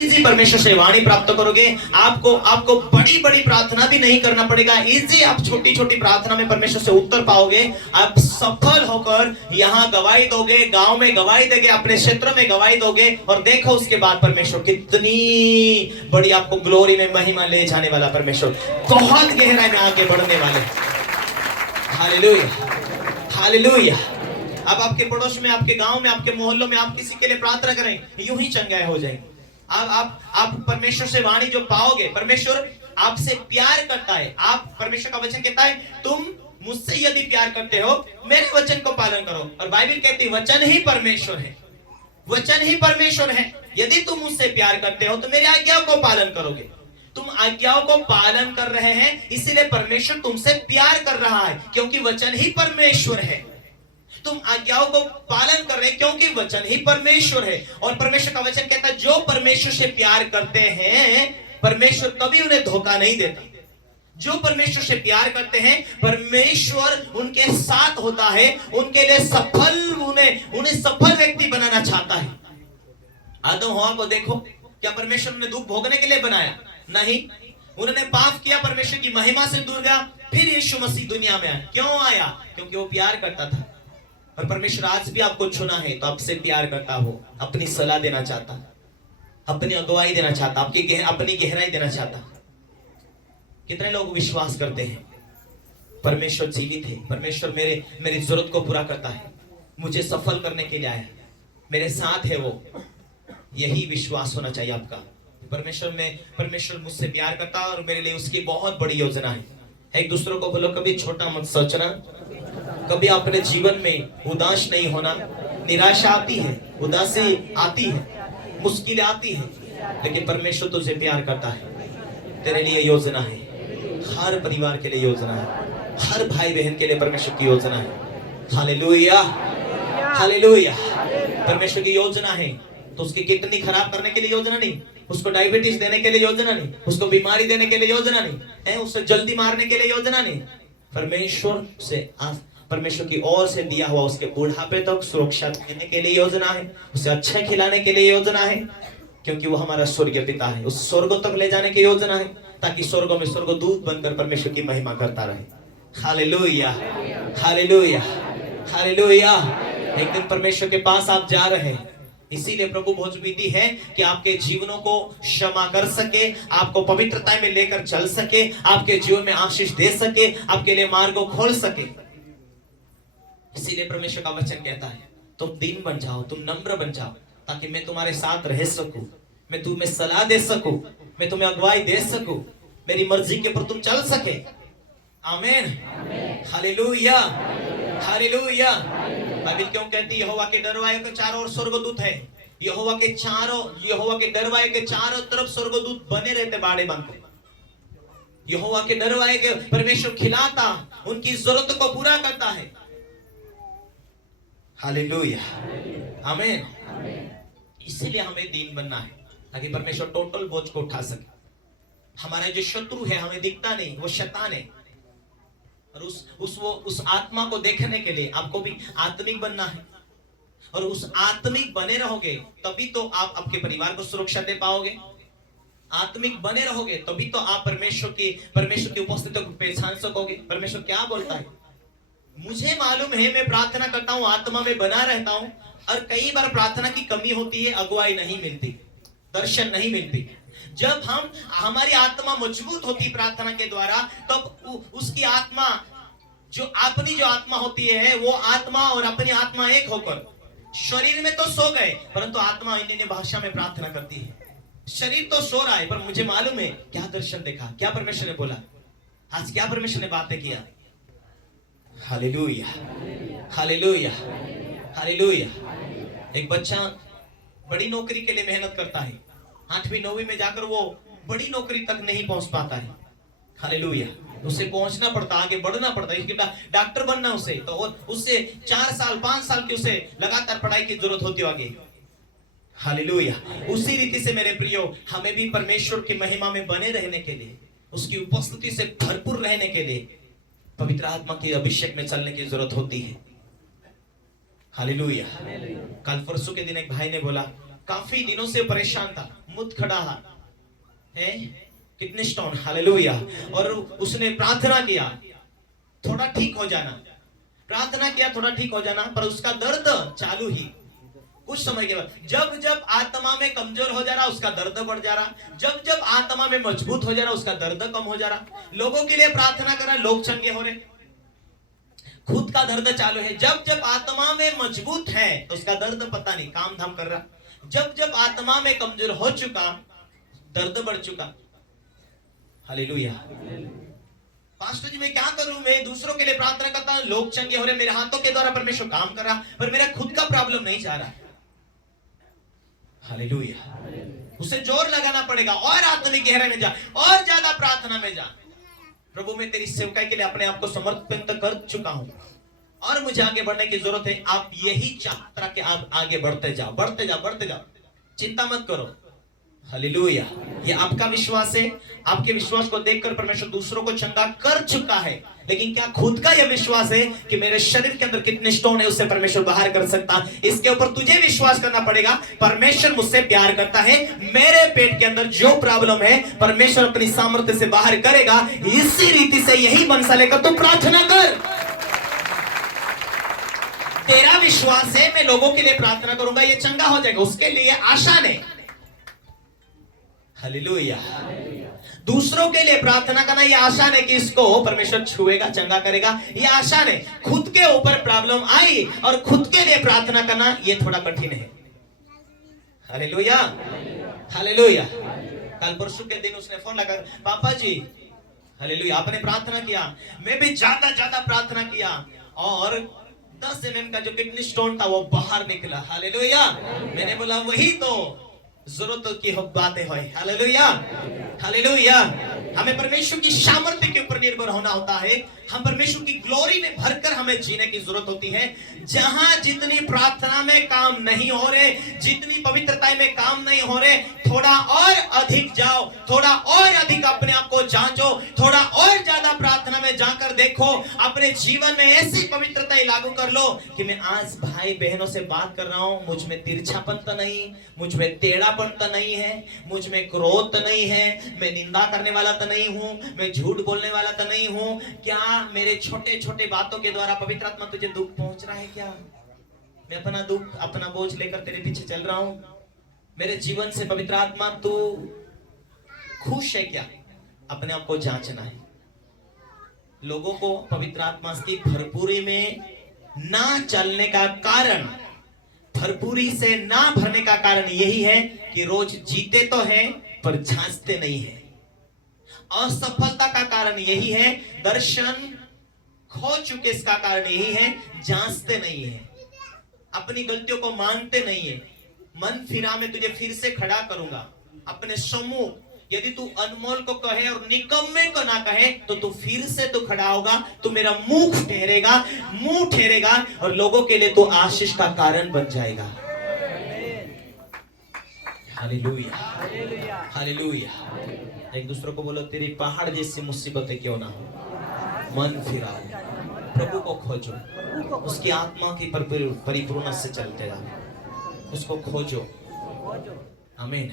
Easy परमेश्वर से वाणी प्राप्त करोगे। आपको आपको बड़ी बड़ी प्रार्थना भी नहीं करना पड़ेगा। इजी आप छोटी छोटी प्रार्थना में परमेश्वर से उत्तर पाओगे। आप सफल होकर यहाँ गवाही दोगे, गांव में गवाही देगे, अपने क्षेत्र में गवाही दोगे, और देखो उसके बाद परमेश्वर कितनी बड़ी आपको ग्लोरी में महिमा ले जाने वाला परमेश्वर, बहुत गहराई में आगे बढ़ने वाले। Hallelujah, hallelujah. अब आपके पड़ोस में, आपके गांव में, आपके मोहल्लों में आप किसी के लिए प्रार्थना करें, यूं ही चंगाई हो जाएगी। आप परमेश्वर से वाणी जो पाओगे, परमेश्वर आपसे प्यार करता है। आप, परमेश्वर का वचन कहता है, तुम मुझसे यदि प्यार करते हो मेरे वचन को पालन करो। और बाइबल कहती है वचन ही परमेश्वर है, वचन ही परमेश्वर है। यदि तुम मुझसे प्यार करते हो तो मेरी आज्ञाओं को पालन करोगे। तुम आज्ञाओं को पालन कर रहे हैं, इसीलिए परमेश्वर तुमसे प्यार कर रहा है, क्योंकि वचन ही परमेश्वर है। तुम आज्ञाओं को पालन कर रहे क्योंकि वचन ही परमेश्वर है। और परमेश्वर का वचन कहता है जो परमेश्वर से प्यार करते हैं परमेश्वर कभी उन्हें धोखा नहीं देता। जो परमेश्वर से प्यार करते हैं परमेश्वर उनके साथ होता है, उनके लिए सफल, उन्हें सफल व्यक्ति बनाना चाहता है। आदम हवा को देखो, क्या परमेश्वर ने दुख भोगने के लिए बनाया? नहीं। उन्होंने पाप किया, परमेश्वर की महिमा से दूर गया, फिर यीशु मसीह दुनिया में आया। क्यों आया? क्योंकि वो प्यार करता था। और परमेश्वर आज भी आपको चुना है तो आपसे प्यार करता हो, अपनी सलाह देना चाहता, अपनी अगुवाई देना चाहता, अपनी गहराई देना चाहता। कितने लोग विश्वास करते हैं परमेश्वर जीवित है, परमेश्वर मेरी जरूरत को पूरा करता है, मुझे सफल करने के लिए आया, मेरे साथ है वो। यही विश्वास होना चाहिए आपका। परमेश्वर मुझसे प्यार करता है और मेरे लिए उसकी बहुत बड़ी योजना है। एक दूसरों को बोलो, कभी छोटा मत सोचना, कभी अपने जीवन में उदास नहीं होना। निराशा आती है, उदासी आती है, मुश्किलें आती है, लेकिन परमेश्वर तुझे प्यार करता है। तेरे लिए योजना है, हर परिवार के लिए योजना है, हर भाई बहन के लिए परमेश्वर की योजना है। Hallelujah, hallelujah. परमेश्वर की योजना है तो उसकी किडनी खराब करने के लिए योजना नहीं, उसको डायबिटीज देने के लिए योजना नहीं, उसको बीमारी देने के लिए योजना नहीं है, उससे जल्दी मारने के लिए योजना नहीं। परमेश्वर की ओर से दिया हुआ उसके बुढ़ापे तक सुरक्षा देने के लिए योजना है, उसे अच्छा खिलाने के लिए योजना है, क्योंकि वो हमारा स्वर्गीय पिता है। उस स्वर्ग तक ले जाने की योजना है, ताकि स्वर्ग में स्वर्गदूत बनकर परमेश्वर की महिमा करता रहे। Hallelujah, hallelujah, hallelujah. एक दिन परमेश्वर के पास आप जा रहे हैं, इसीलिए प्रभु बहुत विधि है कि आपके जीवनों को क्षमा कर सके, आपको पवित्रता में लेकर चल सके, आपके जीवन में आशीष दे सके, आपके लिए मार्ग को खोल सके। इसीलिए परमेश्वर का वचन कहता है तुम दीन बन जाओ, तुम नम्र बन जाओ, ताकि मैं तुम्हारे साथ रह सकूं, मैं तुम्हें सलाह दे सकूं, मैं तुम्हें अगुवाई दे सकूं, मेरी मर्जी के ऊपर तुम चल सके। आमीन, हालेलुया, हालेलुया। बाइबल क्यों कहती है यहोवा के डरवाए के चारों ओर स्वर्गदूत है। यहोवा के डरवाए के चारों तरफ स्वर्गदूत बने रहते, बाड़े बांधते। यहोवा के डरवाए के परमेश्वर खिलाता, उनकी जरूरत को पूरा करता है। हालेलुया, आमीन। इसीलिए हमें दीन बनना है, ताकि परमेश्वर टोटल बोझ को उठा सके। हमारा जो शत्रु है हमें दिखता नहीं, वो शैतान है, और उस आत्मा को देखने के लिए आपको भी आत्मिक बनना है। और उस आत्मिक बने रहोगे तभी तो आप आपके परिवार को सुरक्षा दे पाओगे। आत्मिक बने रहोगे तभी तो आप परमेश्वर की उपस्थिति को पहचान सकोगे। परमेश्वर क्या बोलता है? मुझे मालूम है, मैं प्रार्थना करता हूँ, आत्मा में बना रहता हूँ, और कई बार प्रार्थना की कमी होती है, अगुवाई नहीं मिलती, दर्शन नहीं मिलती। जब हमारी आत्मा मजबूत होती प्रार्थना के द्वारा, तब उसकी आत्मा जो आत्मा होती है, वो आत्मा और अपनी आत्मा एक होकर, शरीर में तो सो गए परंतु आत्मा अन्य भाषा में प्रार्थना करती है। शरीर तो सो रहा है पर मुझे मालूम है क्या दर्शन देखा, क्या परमेश्वर ने बोला, आज क्या परमेश्वर ने बातें किया। Hallelujah, hallelujah, hallelujah. एक बच्चा बड़ी नौकरी के लिए मेहनत करता है, 8वीं 9वीं में जाकर वो बड़ी नौकरी तक नहीं पहुंच पाता है। हालेलुया। उसे पहुंचना पड़ता, आगे बढ़ना पड़ता है, डॉक्टर बनना उसे, तो उससे 4 साल 5 साल की उसे लगातार पढ़ाई की जरूरत होती है आगे। हालेलुया। उसी रीति से मेरे प्रियो, हमें भी परमेश्वर की महिमा में बने रहने के लिए, उसकी उपस्थिति से भरपूर रहने के लिए पवित्र आत्मा के अभिषेक में चलने की जरूरत होती है। हालेलुया। कल परसों के दिन एक भाई ने बोला, काफी दिनों से परेशान था, मुद खड़ा है, कितने स्टोन, हालेलुया। और उसने प्रार्थना किया थोड़ा ठीक हो जाना, प्रार्थना किया थोड़ा ठीक हो जाना, पर उसका दर्द चालू ही। कुछ समय के बाद जब जब आत्मा में कमजोर हो जा रहा उसका दर्द बढ़ जा रहा, जब जब आत्मा में मजबूत हो जा रहा उसका दर्द कम हो जा रहा। लोगों के लिए प्रार्थना कर रहा, लोग चंगे हो रहे, खुद का दर्द चालू है। जब जब आत्मा में मजबूत है तो उसका दर्द पता नहीं काम धाम कर रहा, जब जब आत्मा में कमजोर हो चुका दर्द बढ़ चुका। हालेलुया। पास्टर जी मैं क्या करूं, मैं दूसरों के लिए प्रार्थना करता हूं, लोग चंगे हो रहे, मेरे हाथों के द्वारा परमेश्वर काम कर रहा, पर मेरा खुद का प्रॉब्लम नहीं जा रहा। हालेलुया। उसे जोर लगाना पड़ेगा और आत्मिक गहराई में जा, और ज्यादा प्रार्थना में जा। प्रभु मैं तेरी सेवकाई के लिए अपने आप को समर्पित कर चुका हूं और मुझे आगे बढ़ने की जरूरत है। आप यही चाहता कि आप आगे बढ़ते जाओ, बढ़ते जाओ, बढ़ते जाओ, चिंता मत करो। हालेलुया। ये आपका विश्वास है, आपके विश्वास को देखकर परमेश्वर दूसरों को चंगा कर चुका है, लेकिन क्या खुद का यह विश्वास है कि मेरे शरीर के अंदर कितने स्टोन है उससे परमेश्वर बाहर कर सकता? इसके ऊपर तुझे विश्वास करना पड़ेगा। परमेश्वर मुझसे प्यार करता है, मेरे पेट के अंदर जो प्रॉब्लम है परमेश्वर अपनी सामर्थ्य से बाहर करेगा। इसी रीति से यही मनसा लेकर तू प्रार्थना कर। तेरा विश्वास है मैं लोगों के लिए प्रार्थना करूंगा ये चंगा हो जाएगा, उसके लिए आशा नहीं। हालेलुया। दूसरों के लिए प्रार्थना करना ये आसान है कि इसको परमेश्वर छुएगा, चंगा करेगा, ये आसान है। खुद के ऊपर प्रॉब्लम आई और खुद के लिए प्रार्थना करना ये थोड़ा कठिन है। Hallelujah, hallelujah. कल परसों के दिन उसने फोन लगा, पापा जी हालेलुया आपने प्रार्थना किया, मैं भी ज्यादा ज्यादा प्रार्थना किया और 10 mm का जो किडनी स्टोन था वो बाहर निकला। हालेलुया। मैंने बोला वही तो जरूरत की बातें है। Hallelujah, hallelujah. हमें परमेश्वर की सामर्थ्य के ऊपर निर्भर होना होता है, हम परमेश्वर की ग्लोरी में भरकर हमें जीने की जरूरत होती है। जहां जितनी प्रार्थना में काम नहीं हो रहे, जितनी पवित्रता में काम नहीं हो रहे, थोड़ा और अधिक जाओ, थोड़ा और अधिक अपने आप को जांचो, थोड़ा और ज्यादा प्रार्थना में जाकर देखो, अपने जीवन में ऐसी पवित्रता लागू कर लो कि मैं आज भाई बहनों से बात कर रहा हूं, मुझ में तिरछापन तो नहीं, मुझ में टेढ़ापन तो नहीं है, मुझ में क्रोध तो नहीं है, मैं निंदा करने वाला तो नहीं हूं, मैं झूठ बोलने वाला तो नहीं हूं। क्या मेरे छोटे छोटे बातों के द्वारा पवित्र आत्मा तुझे दुख पहुंच रहा है? क्या मैं अपना दुख अपना बोझ लेकर तेरे पीछे चल रहा हूं? मेरे जीवन से पवित्र आत्मा तू खुश है क्या? अपने आप को जांचना है। लोगों को पवित्र आत्मा की भरपूरी में ना चलने का कारण, भरपूरी से ना भरने का कारण यही है कि रोज जीते तो हैं पर जांचते नहीं है। असफलता का कारण यही है, दर्शन खो चुके इसका कारण यही है, जांचते नहीं है, अपनी गलतियों को मानते नहीं है। मन फिरा में तुझे फिर से खड़ा करूंगा अपने सम्मुख, यदि तू अनमोल को कहे और निकम्मे को ना कहे तो तू फिर से तो खड़ा होगा, तू मेरा मुंह ठहरेगा और लोगों के लिए तू आशीष का कारण बन जाएगा। Hallelujah, hallelujah. एक दूसरे को बोलो तेरी पहाड़ जैसी मुसीबतें क्यों ना हो, मन फिराओ, प्रभु को खोजो, उसकी आत्मा की परिपूर्ण से चलते रहो, उसको खोजो। आमीन,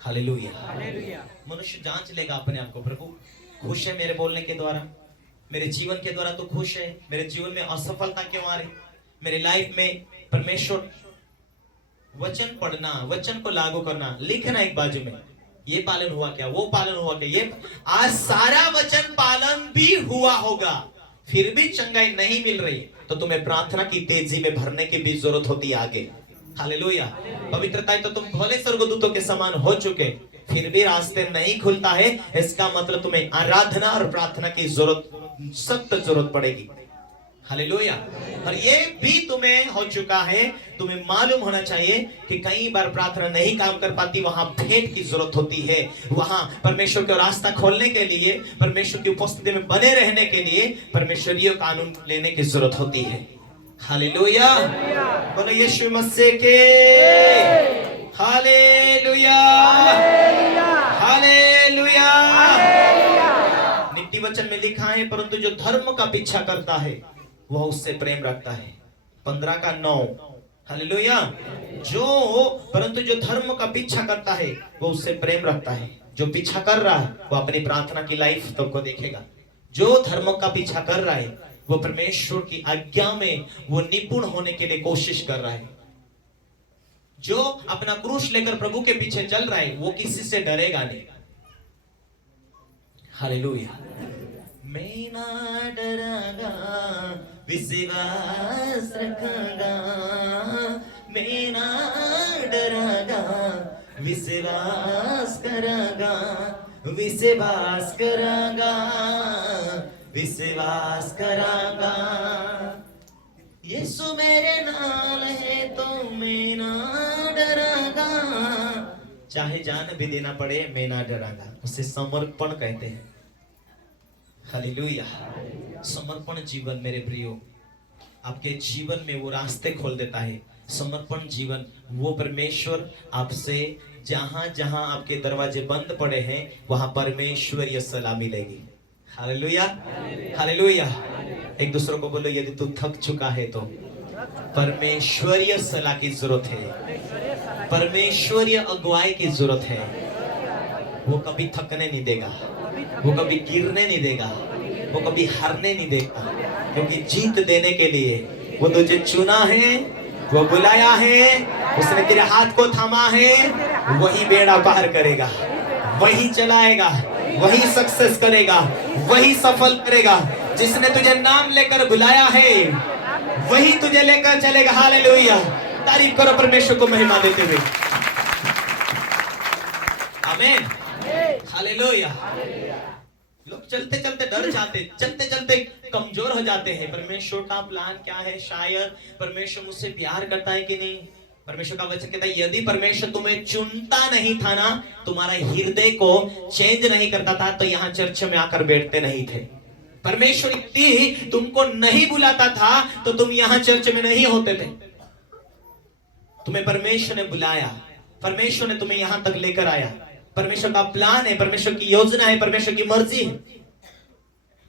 हालेलुया। मनुष्य जांच लेगा अपने आप को, प्रभु खुश है मेरे बोलने के द्वारा, मेरे जीवन के द्वारा तो खुश है, मेरे जीवन में असफलता क्यों आ रही, मेरे लाइफ में परमेश्वर वचन पढ़ना, वचन को लागू करना, लिखना एक बाजू में, ये पालन हुआ क्या, वो पालन हुआ क्या, ये आज सारा वचन पालन भी हुआ होगा, फिर भी चंगाई नहीं मिल रही तो तुम्हें प्रार्थना की तेजी में भरने की भी जरूरत होती है आगे। हालेलुया। पवित्रता तो तुम भले स्वर्गदूतों के समान हो चुके, फिर भी रास्ते नहीं खुलता है, इसका मतलब तुम्हें आराधना और प्रार्थना की जरूरत, सख्त जरूरत पड़ेगी। हालेलुया। और ये भी तुम्हें हो चुका है, तुम्हें मालूम होना चाहिए कि कई बार प्रार्थना नहीं काम कर पाती, वहां भेंट की जरूरत होती है, वहां परमेश्वर का रास्ता खोलने के लिए, परमेश्वर की उपस्थिति में बने रहने के लिए परमेश्वरीय कानून लेने की जरूरत होती है। हालेलुया। बोलो यीशु मसीह के हालेलुया, हालेलुया। नीति वचन में लिखा है परंतु जो धर्म का पीछा करता है वह उससे प्रेम रखता है। 15 का 9 हालेलुया। परंतु जो धर्म का पीछा करता है वो उससे प्रेम रखता है। जो पीछा कर रहा है वो अपनी प्रार्थना की लाइफ तब को देखेगा। जो धर्म का पीछा कर रहा है वो परमेश्वर की आज्ञा में वो निपुण होने के लिए कोशिश कर रहा है। जो अपना क्रूस लेकर प्रभु के पीछे चल रहा है वो किसी से डरेगा नहीं। हालेलुया। मैं ना डरागा, विश्वास रखूंगा। मैं ना डरागा, विश्वास करांगा, विश्वास करांगा, विश्वास करांगा। यीशु मेरे नाल है तो मैं ना डरागा। चाहे जान भी देना पड़े मैं ना डरागा। उसे समर्पण कहते हैं। हालेलुया। समर्पण जीवन मेरे प्रियो आपके जीवन में वो रास्ते खोल देता है। समर्पण जीवन वो परमेश्वर आपसे जहां जहां आपके दरवाजे बंद पड़े हैं वहां परमेश्वरीय सलाह मिलेगी। हालेलुया। हालेलुया। एक दूसरे को बोलो यदि तू थक चुका है तो परमेश्वरीय सलाह की जरूरत है। परमेश्वरीय अगुवाई की जरूरत है। वो कभी थकने नहीं देगा, वो कभी गिरने नहीं देगा, वो कभी हारने नहीं देगा। क्योंकि जीत देने के लिए वो तुझे चुना है, वो बुलाया है, उसने तेरे हाथ को थामा है। वही बेड़ा पार करेगा, वही चलाएगा, वही सक्सेस करेगा, वही सफल करेगा। जिसने तुझे नाम लेकर बुलाया है वही तुझे लेकर चलेगा। हालेलुया। तारीफ करो परमेश्वर को महिमा देते हुए। आमीन। हालेलुया। लोग चलते चलते डर जाते, चलते चलते कमजोर हो जाते हैं। परमेश्वर का प्लान क्या है? शायद परमेश्वर मुझसे प्यार करता है कि नहीं। परमेश्वर का वचन कहता है यदि परमेश्वर तुम्हें चुनता नहीं था ना, तुम्हारा हृदय को चेंज नहीं करता था तो यहाँ चर्च में आकर बैठते नहीं थे। परमेश्वर यदि तुमको नहीं बुलाता था तो तुम यहाँ चर्च में नहीं होते थे। तुम्हें परमेश्वर ने बुलाया, परमेश्वर ने तुम्हें यहाँ तक लेकर आया। परमेश्वर का प्लान है, परमेश्वर की योजना है, परमेश्वर की मर्जी है।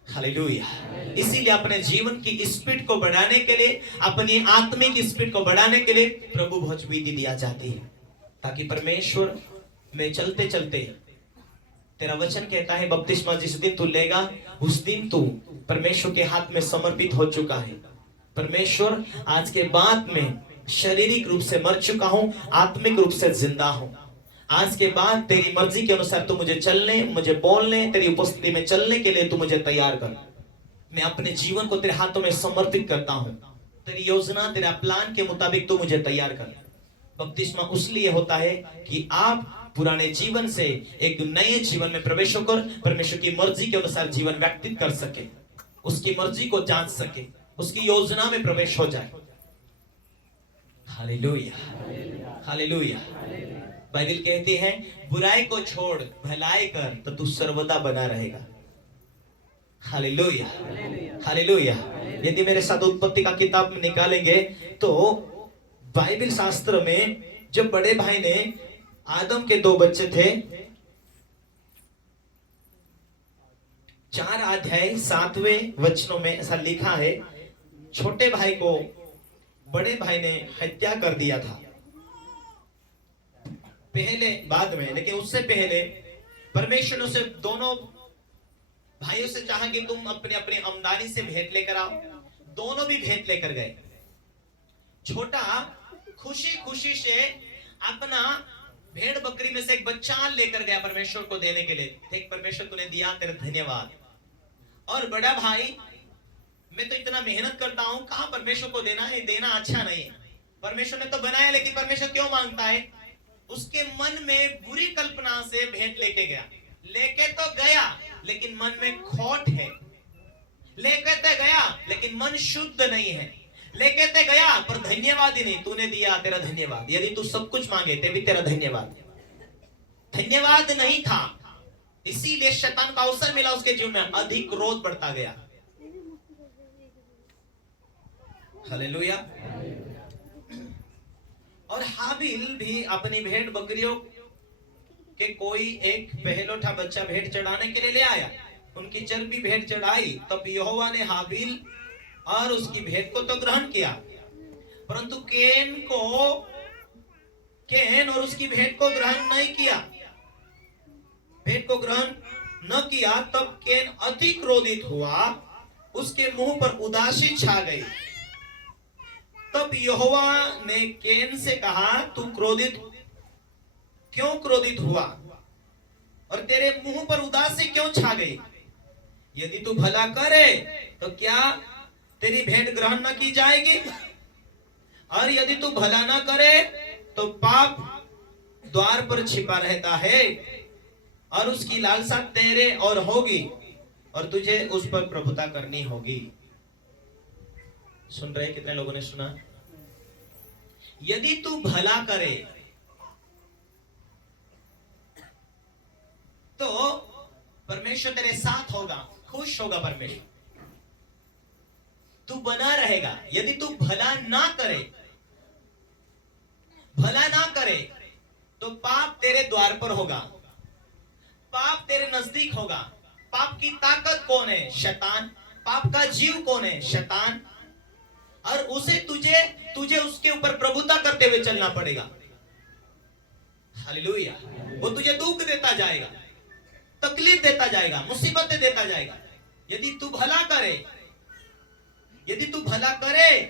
हालेलुया। इसीलिए अपने जीवन की स्पीड को बढ़ाने के लिए, अपनी आत्मिक स्पीड को बढ़ाने के लिए प्रभु भोज विधि दिया जाती है, ताकि परमेश्वर में चलते चलते तेरा वचन कहता है बपतिस्मा जिस दिन तू लेगा उस दिन तू परमेश्वर के हाथ में समर्पित हो चुका है। परमेश्वर आज के बाद में शारीरिक रूप से मर चुका हूं, आत्मिक रूप से जिंदा हूं। आज के बाद तेरी मर्जी के अनुसार तू मुझे चलने, मुझे बोलने, तेरी उपस्थिति में चलने के लिए तू मुझे तैयार कर। मैं अपने जीवन को तेरे हाथों में समर्पित करता हूं। तेरी योजना, तेरा प्लान के मुताबिक तू मुझे तैयार कर। बपतिस्मा उसलिए होता है कि आप पुराने जीवन से एक नए जीवन में प्रवेश होकर परमेश्वर की मर्जी के अनुसार जीवन व्यतीत कर सके, उसकी मर्जी को जान सके, उसकी योजना में प्रवेश हो जाए। हालेलुया। हालेलुया। बाइबल कहती है बुराई को छोड़ भलाई कर तो तू सर्वदा बना रहेगा। हालेलुया। हालेलुया। यदि मेरे साथ उत्पत्ति का किताब में निकालेंगे तो बाइबल शास्त्र में जब बड़े भाई ने आदम के 2 बच्चे थे, 4 अध्याय 7वें वचनों में ऐसा लिखा है, छोटे भाई को बड़े भाई ने हत्या कर दिया था। पहले बाद में, लेकिन उससे पहले परमेश्वर ने उसे दोनों भाइयों से चाहा कि तुम अपने अपने आमदनी से भेंट लेकर आओ। दोनों भी भेंट लेकर गए। छोटा खुशी खुशी से अपना भेड़ बकरी में से एक बच्चा लेकर गया परमेश्वर को देने के लिए। देख परमेश्वर तूने दिया, तेरा धन्यवाद। और बड़ा भाई, मैं तो इतना मेहनत करता हूं, कहां परमेश्वर को देना है? देना अच्छा नहीं है। परमेश्वर ने तो बनाया, लेकिन परमेश्वर क्यों मांगता है? उसके मन में बुरी कल्पना से भेंट लेके गया। लेके तो गया लेकिन मन में खोट है। लेके तो गया लेकिन मन शुद्ध नहीं है। लेके तो गया पर धन्यवाद ही नहीं। तूने दिया, तेरा धन्यवाद। यदि तू सब कुछ मांगे ते भी तेरा धन्यवाद। धन्यवाद नहीं था, इसीलिए शैतान का अवसर मिला उसके जीवन में, अधिक क्रोध बढ़ता गया। हालेलुया। और हाबिल भी अपनी भेड़ बकरियों के कोई एक पहलोठा बच्चा भेंट चढ़ाने के लिए ले आया। उनकी चर्बी भेंट चढ़ाई, तब यहोवा ने हाबिल और उसकी भेंट को तो ग्रहण किया, परंतु केन और उसकी भेंट को ग्रहण नहीं किया, भेंट को ग्रहण न किया, तब केन अति क्रोधित हुआ, उसके मुंह पर उदासी छा गई। तब यहोवा ने केन से कहा, तू क्यों क्रोधित हुआ और तेरे मुंह पर उदासी क्यों छा गई? यदि तू भला करे तो क्या तेरी भेंट ग्रहण न की जाएगी, और यदि तू भला न करे तो पाप द्वार पर छिपा रहता है और उसकी लालसा तेरे और होगी और तुझे उस पर प्रभुता करनी होगी। सुन रहे, कितने लोगों ने सुना? यदि तू भला करे तो परमेश्वर तेरे साथ होगा, खुश होगा परमेश्वर, तू बना रहेगा। यदि तू भला ना करे तो पाप तेरे द्वार पर होगा, पाप तेरे नजदीक होगा। पाप की ताकत कौन है? शैतान। पाप का जीव कौन है? शैतान। और उसे तुझे उसके ऊपर प्रभुता करते हुए चलना पड़ेगा। हालेलुया। वो तुझे दुख देता जाएगा, तकलीफ देता जाएगा, मुसीबतें देता जाएगा। यदि तू भला करे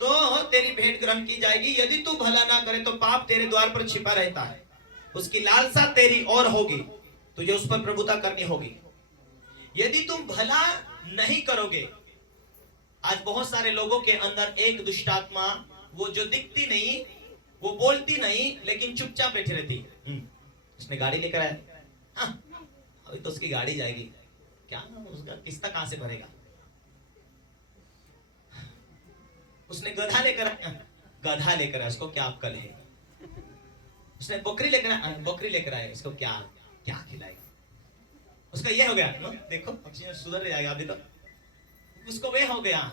तो तेरी भेंट ग्रहण की जाएगी। यदि तू भला ना करे तो पाप तेरे द्वार पर छिपा रहता है, उसकी लालसा तेरी और होगी, तुझे उस पर प्रभुता करनी होगी। यदि तुम भला नहीं करोगे, आज बहुत सारे लोगों के अंदर एक दुष्ट आत्मा, वो जो दिखती नहीं, वो बोलती नहीं, लेकिन चुपचाप बैठी रहती। उसने गाड़ी लेकर आया, हाँ अभी तो उसकी गाड़ी जाएगी, क्या उसका किस्ता कहां से भरेगा? उसने गधा लेकर आया, उसको क्या अक्कल है? उसने बकरी लेकर आया, उसको क्या खिलाएगा? उसका ये हो गया, देखो सुधर जाएगा अभी तो, उसको वे हो गया।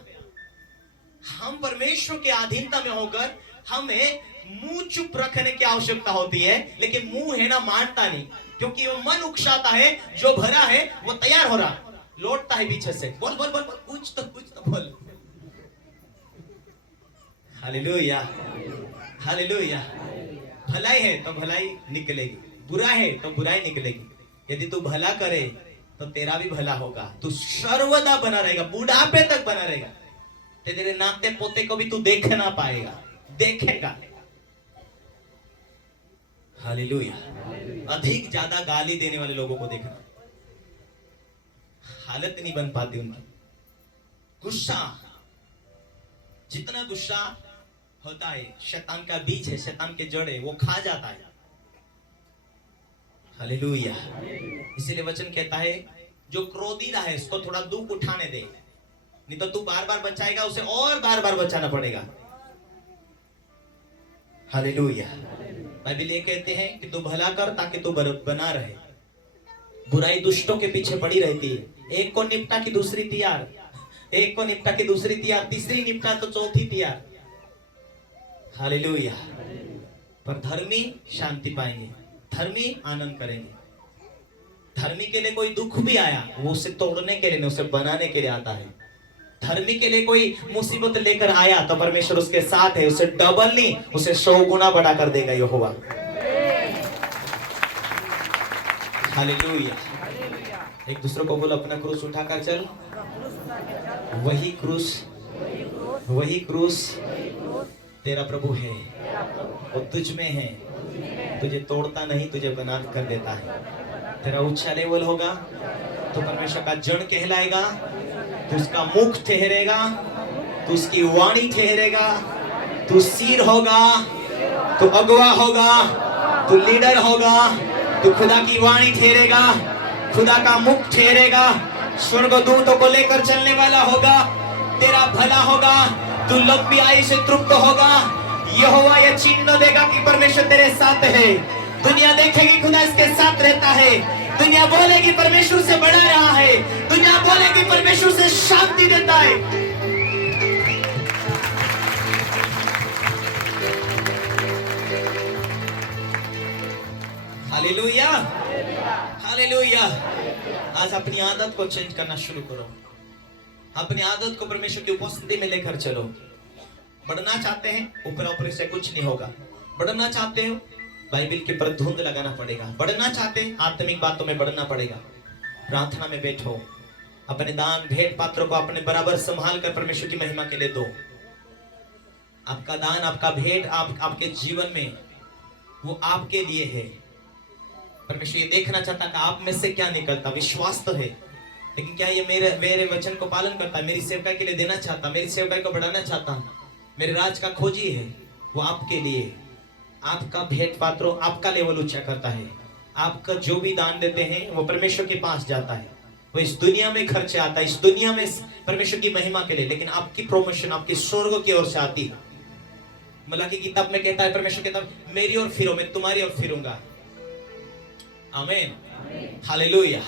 हम परमेश्वर के अधीनता में होकर हमें मुंह चुप रखने की आवश्यकता होती है, लेकिन मुंह है ना मानता नहीं, क्योंकि वो मन उकसाता है, जो भरा है वो तैयार हो रहा, लौटता है पीछे से, बोल बोल बोल बोल, कुछ तो बोल। Hallelujah, hallelujah. भलाई है तो भलाई निकलेगी, बुरा है तो बुराई निकलेगी। यदि तू भला करे तो तेरा भी भला होगा, तू सर्वदा बना रहेगा, बुढ़ापे तक बना रहेगा। तेरे नाते पोते को भी तू देख ना पाएगा, देखेगा। हालेलुया। अधिक ज्यादा गाली देने वाले लोगों को देखना, हालत नहीं बन पाती उनकी। गुस्सा, जितना गुस्सा होता है, शैतान का बीज है, शैतान के जड़ है, वो खा जाता है। हालेलुया। इसीलिए वचन कहता है, जो क्रोधी रहा है उसको थोड़ा दुख उठाने दे, नहीं तो तू बार बार बचाएगा, उसे और बार बार बचाना पड़ेगा। हालेलुया। बाइबल ये कहते हैं कि तू भला कर ताकि तू बना रहे। बुराई दुष्टों के पीछे पड़ी रहती है, एक को निपटा की दूसरी तैयार, एक को निपटा की दूसरी तैयार, तीसरी निपटा तो चौथी तैयार। हालेलुया। पर धर्मी शांति पाएंगे, धर्मी आनंद करेंगे। धर्मी के लिए कोई दुख भी आया, वो उसे तोड़ने के लिए नहीं, उसे बनाने के लिए आता है। धर्मी के लिए कोई मुसीबत लेकर आया तो परमेश्वर उसके साथ है, उसे डबल नहीं, उसे 100 गुना बढ़ा कर देगा यहोवा। हालेलुया। एक दूसरे को बोलो, अपना क्रूस उठाकर चल। वही क्रूस तेरा प्रभु है, वो तुझ में है, तुझे तोड़ता नहीं, तुझे बना कर देता है। तेरा ऊंचा लेवल होगा तो परमेश्वर का जड़ कहलाएगा, तू उसका मुख ठहरेगा, तू उसकी वाणी ठहरेगा, तू सिर होगा, तू अगुवा होगा, तू लीडर होगा, तू खुदा की वाणी ठहरेगा, खुदा का मुख ठहरेगा, स्वर्गदूतों को लेकर चलने वाला होगा, तेरा भला होगा, तू लंबी आयु से तृप्त होगा। यहोवा यह चिन्ह देगा कि परमेश्वर तेरे साथ है। दुनिया देखेगी खुदा इसके साथ रहता है, दुनिया बोलेगी परमेश्वर से बड़ा रहा है, दुनिया बोलेगी परमेश्वर से शांति देता है। Hallelujah, hallelujah. आज अपनी आदत को चेंज करना शुरू करो, अपनी आदत को परमेश्वर की उपस्थिति में लेकर चलो। बढ़ना चाहते हैं, ऊपर ऊपर से कुछ नहीं होगा। बढ़ना चाहते हो, बाइबल के पर धुंध लगाना पड़ेगा। बढ़ना चाहते हैं, आत्मिक बातों में बढ़ना पड़ेगा। प्रार्थना में बैठो, अपने दान भेंट पात्रों को अपने बराबर संभाल कर परमेश्वर की महिमा के लिए दो। आपका दान, आपका भेंट आपके जीवन में वो आपके लिए है। परमेश्वर ये देखना चाहता कि आप में से क्या निकलता। विश्वास तो है, लेकिन क्या ये मेरे वचन को पालन करता है, मेरी सेवकाई के लिए देना चाहता, मेरी सेवकाई को बढ़ाना चाहता, मेरे राज का खोजी है। वो आपके लिए, आपका भेंट पात्रों, आपका लेवल ऊंचा करता है। आपका जो भी दान देते हैं वो परमेश्वर के पास जाता है, वो इस दुनिया में खर्च आता है, इस दुनिया में परमेश्वर की महिमा के लिए। लेकिन आपकी प्रमोशन आपकी स्वर्ग की ओर से आती है। मलाकी की किताब में कहता है परमेश्वर कहता है, मेरी ओर फिरो, मैं तुम्हारी ओर फिरूंगा। आमीन, हालेलुया।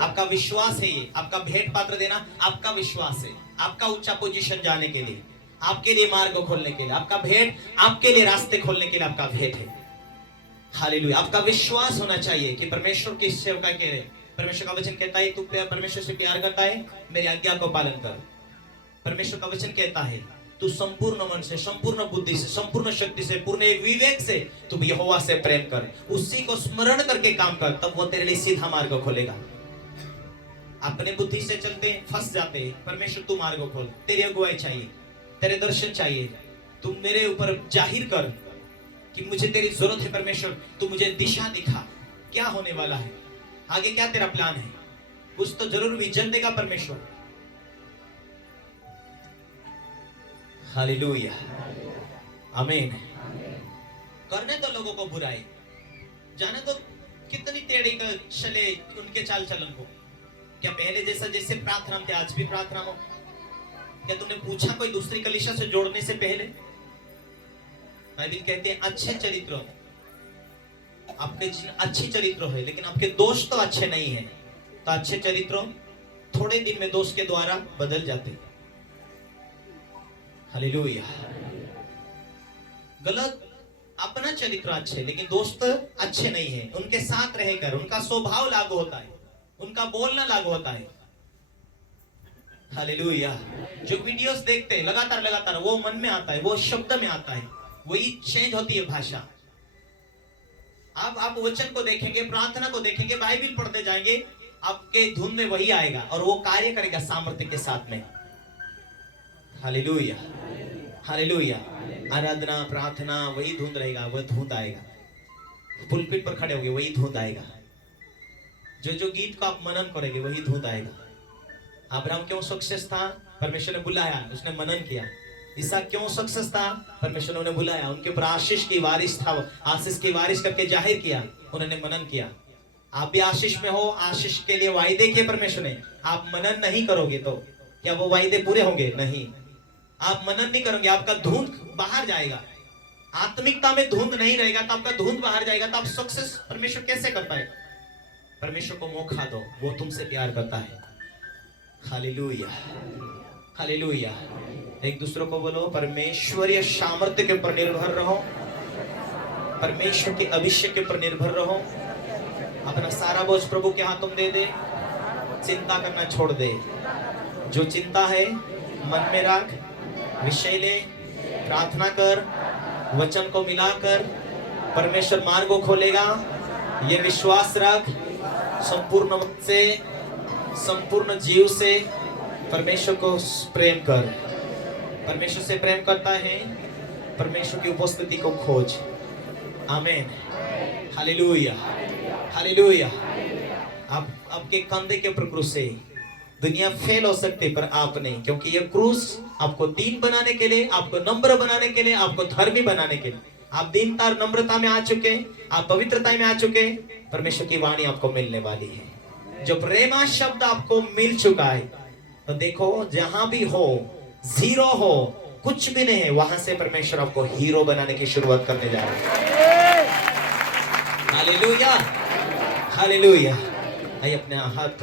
आपका विश्वास है, ये आपका भेंट पात्र देना आपका विश्वास है। आपका ऊंचा पोजीशन जाने के लिए, आपके लिए मार्ग खोलने के लिए, आपका भेंट आपके लिए रास्ते खोलने के लिए आपका भेंट है। हालेलुया। आपका विश्वास होना चाहिए कि परमेश्वर की सेवकाई के लिए, परमेश्वर का वचन कहता है तू परमेश्वर से प्यार करता है, मेरी आज्ञा को पालन कर। परमेश्वर का वचन कहता है तू संपूर्ण मन से, संपूर्ण बुद्धि से, संपूर्ण शक्ति से, पूर्ण विवेक से तू यहोवा से प्रेम कर, उसी को स्मरण करके काम कर, तब वो तेरे लिए सीधा मार्ग खोलेगा। अपने बुद्धि से चलते फंस जाते हैं। परमेश्वर तू मार्ग खोल, तेरी अगुवाई चाहिए, तेरे दर्शन चाहिए, तू मेरे ऊपर जाहिर कर कि मुझे तेरी जरूरत है। परमेश्वर तू मुझे दिशा दिखा, क्या होने वाला है आगे, क्या तेरा प्लान है। कुछ तो जरूर विजन देगा परमेश्वर। हालेलुया, आमीन। करने तो लोगों को बुराई, जाने तो कितनी टेढ़ी कर चले उनके चाल चलन को। क्या पहले जैसा जैसे प्रार्थना थे आज भी प्रार्थना हो? क्या तुमने पूछा कोई दूसरी कलीसिया से जोड़ने से पहले? बाइबल कहते हैं अच्छे चरित्र, आपके अच्छी चरित्र है, लेकिन आपके दोष तो अच्छे नहीं है। तो अच्छे चरित्र थोड़े दिन में दोष के द्वारा बदल जाते। हालेलुया। गलत अपना चरित्र अच्छे, लेकिन दोस्त अच्छे नहीं है। उनके साथ रहकर उनका स्वभाव लागू होता है, उनका बोलना लागू होता है। हालेलुया। जो वीडियोस देखते हैं लगातार वो मन में आता है, वो शब्द में आता है, वही चेंज होती है भाषा। आप वचन को देखेंगे, प्रार्थना को देखेंगे, बाइबल पढ़ते जाएंगे, आपके धुन में वही आएगा और वो कार्य करेगा सामर्थ्य के साथ में। Hallelujah, hallelujah. आराधना प्रार्थना वही धुन रहेगा, वह धुन आएगा। पुलपिट पर खड़े होंगे वही धुन आएगा। जो गीत को आप मनन करेंगे वही धुन आएगा। अब्राहम क्यों सक्सेस था? परमेश्वर ने बुलाया, उसने मनन किया। इसहाक क्यों सक्सेस था? परमेश्वर ने उन्हें बुलाया, उनके ऊपर आशीष की वारिस था, आशीष की वारिस करके जाहिर किया, उन्होंने मनन किया। आप भी आशीष में हो, आशीष के लिए वायदे किए परमेश्वर ने। आप मनन नहीं करोगे तो क्या वो वायदे पूरे होंगे? नहीं। आप मनन नहीं करोगे, आपका धुंध बाहर जाएगा। आत्मिकता में धुंध नहीं रहेगा तो आपका धुंध बाहर जाएगा, तो आप सक्सेस परमेश्वर कैसे कर पाए? परमेश्वर को मौका दो, वो तुमसे प्यार करता है। Hallelujah, hallelujah. एक दूसरे को बोलो, परमेश्वरीय सामर्थ्य के ऊपर निर्भर रहो, परमेश्वर के अभिषेक के ऊपर निर्भर रहो। अपना सारा बोझ प्रभु के हाथों में दे दे, चिंता करना छोड़ दे। जो चिंता है मन में रख, विषय ले, प्रार्थना कर, वचन को मिलाकर परमेश्वर मार्ग को खोलेगा। ये विश्वास रख, संपूर्ण मन से, संपूर्ण जीव से परमेश्वर को प्रेम कर। परमेश्वर से प्रेम करता है, परमेश्वर की उपस्थिति को खोज। आमीन, हालेलुया, हालेलुया। आप आपके कंधे के ऊपर क्रूस है। दुनिया फेल हो सकती है पर आप नहीं, क्योंकि ये क्रूस आपको दीन बनाने के लिए, आपको नम्र बनाने के लिए, आपको धर्मी बनाने के लिए। आप दीनता और नम्रता में आ चुके, आप पवित्रता में आ चुके, परमेश्वर की वाणी आपको मिलने वाली है। जो प्रेमा शब्द आपको मिल चुका है, तो देखो जहां भी हो, जीरो हो, कुछ भी नहीं है, वहां से परमेश्वर आपको हीरो बनाने की शुरुआत करने जा रहा है। Hallelujah, hallelujah. आइए अपने हाथ